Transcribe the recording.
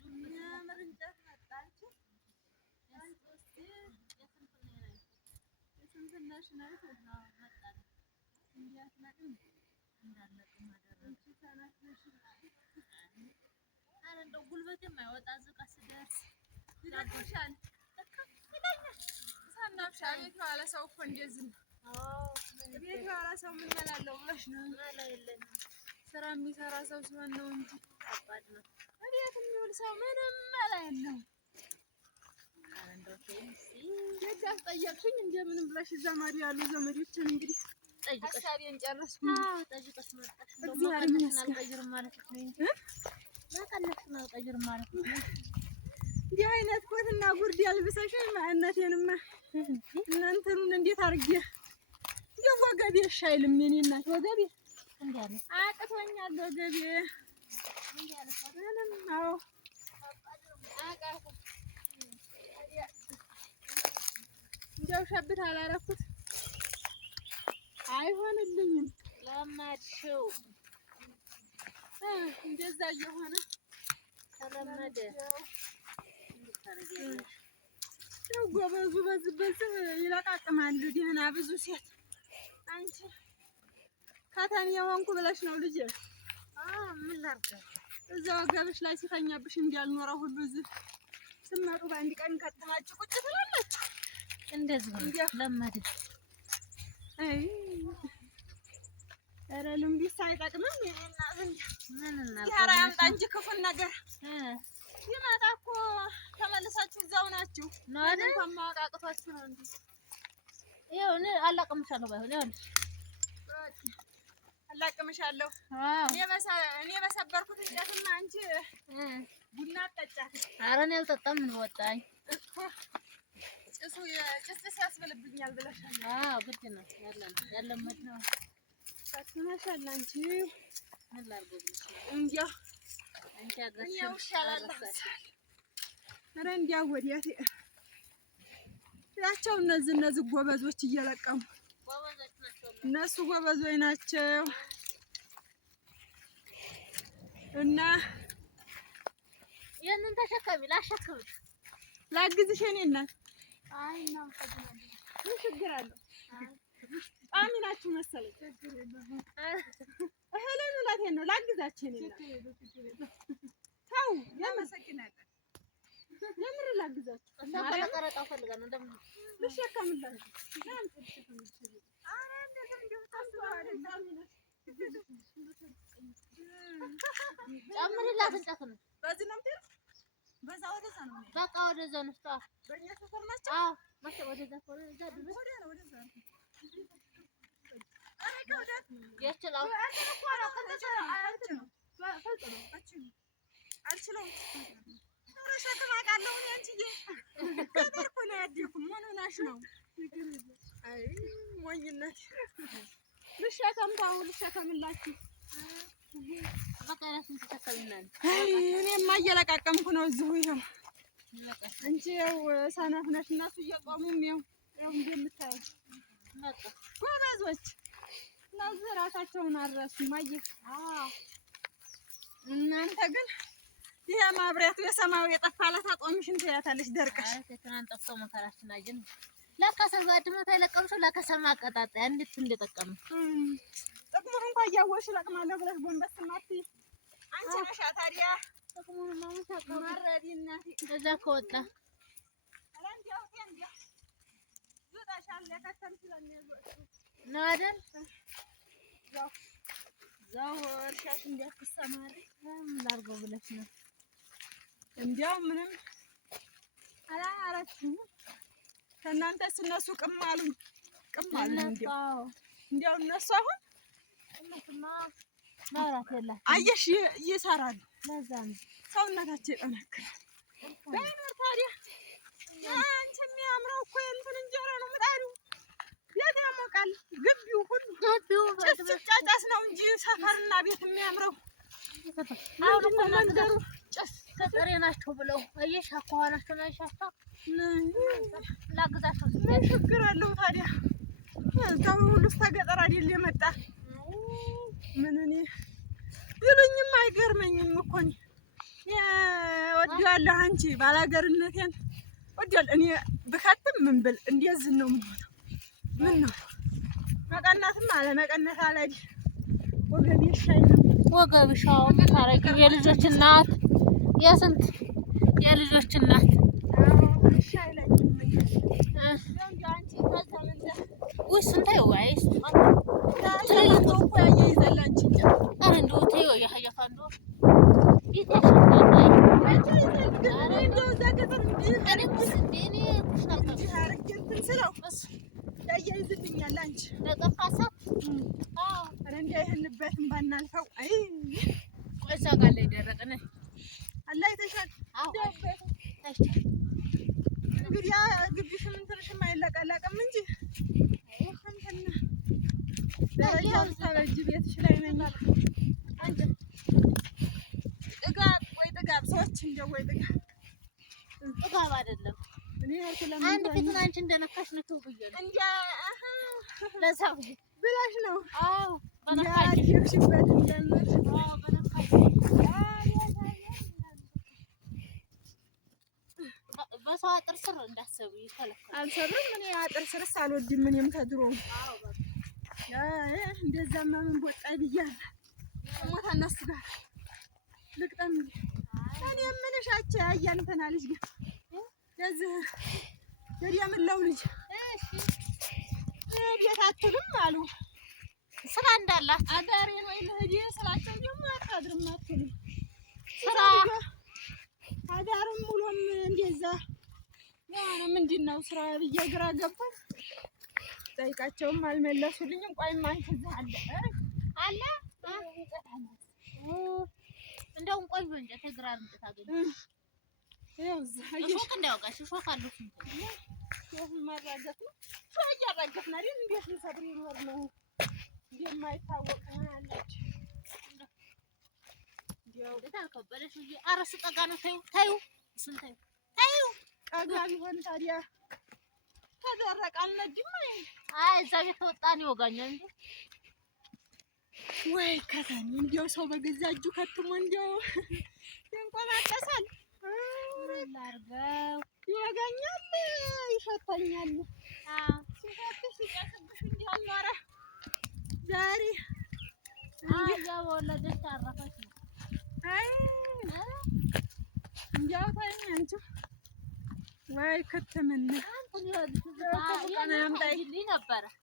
የሚያምር እንጨት መጣች። የስንፍናሽ ነው መጣች። እንዲያትመጥም እንዳለቅም አደረግሽ ኧረ እንደው ጉልበት የማይወጣ ዝቃ ስደርስ ይደርሻል። ሳናብሻ ቤት ዋለ ሰው እኮ እንደዚህ ቤት ዋለ ሰው ምን መላለው ብለሽ ነው? መላ የለኝም። ስራ የሚሰራ ሰው ሲሆን ነው እንጂ ከባድ ነው። ቤት የሚውል ሰው ምንም መላ የለውም። ኧረ እንደው ደግ አስጠየቅሽኝ እንደምንም ብለሽ እዛ ማዶ ያሉ ዘመዶችን እንግዲህ ሀሳቤን ጨረስኩ። ጠይቀሽ መጣሽ። አልቀይርም ማለት ነው እንጂ ማቀለሽን አልቀይርም ማለት ነው። እንዲህ አይነት ኮትና ጉርድ ያልብሰሽኝ ማንነቴንማ እናንተኑን እንዴት አድርጌ እንደው ወገቤ እሺ አይልም። የእኔ እናት ወገቤ እንዲያለ አቅቶኛል። ወገቤ እንዲያለ ምንም አዎ አቃተ እንደው ሸብት አላረኩት አይሆንልኝም። ለማድሽው እንደዛ እየሆነ ተለመደ። እንደው ጎበዙ በዚህ ይለቃቅማል። ደህና ብዙ ሴት አንቺ ከተኔ የሆንኩ ብለሽ ነው ልጄ? ምን ላድርግ? እዛው ወገብሽ ላይ ሲተኛብሽ እንዳልኖረው ሁሉ እዚህ ስመጡ በአንድ ቀን ከትናችሁ ቁጭ ትላላችሁ። እንደዚህ ነው ለመደ። ኧረ ልምዱስ አይጠቅምም። ምን ያምጣ እንጂ ክፉን ነገር ሲመጣ እኮ ተመልሳችሁ እዛው ናችሁ። እንኳን ማወቅ አቅቷችሁ ነው እንጂ ይኸው እኔ አላቅምሻለሁ። ባይሆን ይኸውልሽ አላቅምሻለሁ። እኔ በሰበርኩት እንጨትና አንቺ ቡና አትጠጫት። ኧረ እኔ አልጠጣም። ምን ወጣኝ እኮ ጭስ ያስበልብኛል ብለሻል። አዎ ግድ ነው ያለመድነው ታስናሻል። አንቺ ምን ላድርገው ብለሽ እንዲያው አንቺ አገርሽን ይሻላልሽ። ኧረ እንዲያው ወዲያት ያቸው እነዚህ ጎበዞች እየለቀሙ እነሱ ጎበዞች ናቸው። እና የምን ተሸከሚ ላሸክምሽ ላግዝሽ የእኔ እናት። አይ ነው ምን ችግር አለው? ጣሚ ናችሁ መሰለኝ። እህልን እውነቴን ነው ላግዛችሁ የእኔ እናት። ተው ያመሰግናለን። ለምን ላግዛችሁ? ማርያም ቀረጣው ፈልጋ ነው እንደምን ልሸከምላችሁ? ጨምሪላት እንጨት ነው። በዚህ ነው የምትሄጂው? በዛ ወደዛ ነው። በቃ ወደዛ ነው። በእኛ ሰፈር ናቸው። አዎ ማሻ ወደዛ ኮረ እዛ ድረስ ወደዛ ነው። የችላው አልችለውም። ሸክም አውቃለሁ እኔ አንቺዬ ገጠር እኮ ነው ያደግኩት። ምን ሆነሽ ነው? አይ ሞኝነት ልሸከም ታው ልሸከምላችሁ። በቃ እራስን ተከተልናል። እኔማ እየለቃቀምኩ ነው እዚሁ። ይኸው አንቺ ያው ሰነፍ ነሽ። እነሱ እየቆሙም ያው እንደምታዩ ጎበዞች እነዚህ እራሳቸውን አልረሱም። አየህ እናንተ ግን ይሄ ማብሪያቱ የሰማዩ የጠፋ ዕለት ጦምሽን ትያታለሽ ደርቀሽ። ትናንት ጠፍቶ መከራችን አየን። ለከሰል ጋድመታ የለቀምሽው ለከሰል ማቀጣጣያ እንዴት እንደጠቀመ ጥቅሙን እንኳን እያወቅሽ እለቅማለሁ ብለሽ ጎንበስ ማትይ አንቺ ነሽ ታዲያ። ጥቅሙን ማሙት አቀማረዲ እናቴ እዛ ከወጣ አላንዲያው እንዲያ ዝጣሻል ለከተም ስለሚያዘው ነው አይደል? ያው እርሻሽ እንዲያትሰማሪ ምን ላድርገው ብለሽ ነው? እንዲያው ምንም አላረችም። ከእናንተስ እነሱ ቅም አሉኝ። እንዲያው እነሱ አሁን እነሱማ ማውራት የላቸውም። አየሽ ይሰራሉ። ለዛ ነው ሰውነታቸው ይጠነክራል። በይኖር ታዲያ አንቺ የሚያምረው እኮ የእንትን እንጀራ ነው ምጣዱ። ቤት ያሞቃል። ግቢው ሁሉ ጭስ ጫጫስ ነው እንጂ ሰፈርና ቤት የሚያምረው አሁን እኮ መንገሩ ጭስ ገጠሬ ናቸው ብለው አየሽ አኳኋናቸው ነው ያሻቸው። ላግዛቸው ምን ችግር አለው ታዲያ? እዛው ሁሉ እስከ ገጠር አይደል የመጣ ምን እኔ ቢሉኝም አይገርመኝም እኮ እኔ ወዲያለሁ አንቺ ባላገርነቴን ወዲያለሁ እኔ ብከትም ምን ብል እንደዚህ ነው የምሆነው። ምን ነው መቀነትም አለ መቀነት አለ ወገቤ ሻይ ነው ወገብሻው ታረቂ የልጆች እናት የስንት የልጆች እናት ሻይ ላይ ወይ ስንታይ ወይስ ትልቁ እኮ ያያይዛል አንቺ እንጂ አረ እንደው ተይው ያያፋንዶ ይተሽታል እንደው ዘገተር እኔ ኩሽናልከ አረጀንትን ስለው ያያይዝልኛል አንቺ ለጠፋሳ አዎ አረ እንዳይህንበትም ባናልፈው አይ ቆይሳ ጋር ላይ ደረቀነ አላህ ይተሻል አዎ እንግዲህ ግቢሽ ምን ትርሽም አይለቀለቅም እንጂ እንትና ደረጃው ተበጅ ቤትሽ ላይ ነኝ አንቺ ጥጋብ ሰዎች እንደው ወይ ጥጋብ አይደለም እኔ ያልኩ አንድ ፊቱን አንቺ እንደነካሽ ነው ብዬሽ እንዴ ለዛው ብላሽ ነው አዎ ያልሽበት እንደምር አዎ በነካሽ በሰው አጥር ስር እንዳሰቡ ይከለከላል። አልሰራም እኔ አጥር ስርስ አልወድም እኔም ተድሮ አዎ በቃ እንደዛማ ምን ቦጣ ብያለሁ ሞታ እነሱ ጋር ልቅጠም እኔ የምልሻቸው ያያንተና ልጅ ግን ለዚህ የምለው ልጅ እሺ ቤት አትልም አሉ ስራ እንዳላት አዳሬ ወይ ለህዲ ስራቸው ደግሞ አታድርም አትልም ስራ አዳርም ሙሉም እንደዛ ያው ምንድነው ስራ ብዬ ግራ ገባኝ። ጠይቃቸውም አልመለሱልኝም። ቆይማ አንተ አለ እንደውም ቆይ እንጨት እግራር እንጨት አገኘ ያው ሾክ እንዳያውቃሽ ሾክ አለው ሾክ ማራገፍ ነው ሾክ ያራገፍና አይደል እንዴት ሰብር ይኖር ነው የማይታወቅ አለች ያው ከበደሽ እንጂ አረስ ጠጋ ነው ታዩ እሱን ታዩ ጠጋ ቢሆን ታዲያ ተደረቀ አልነጅም አይ እዛ ቤት ተወጣን ይወጋኛል እንጂ ወይ ከተን እንዲያው ሰው በገዛ እጁ ከትሞ እንዲያው ይንቆማጠሳል ላርገው ይወጋኛል ይሸተኛል ሲፈትሽ ሲያስብሽ እንዲያው ኖረ ዛሬ ያው ወለደች አረፈች አይ እንዲያው ታይኝ አንቺ ወይ ከተምን አንተ ነው ያምጣይልኝ ነበር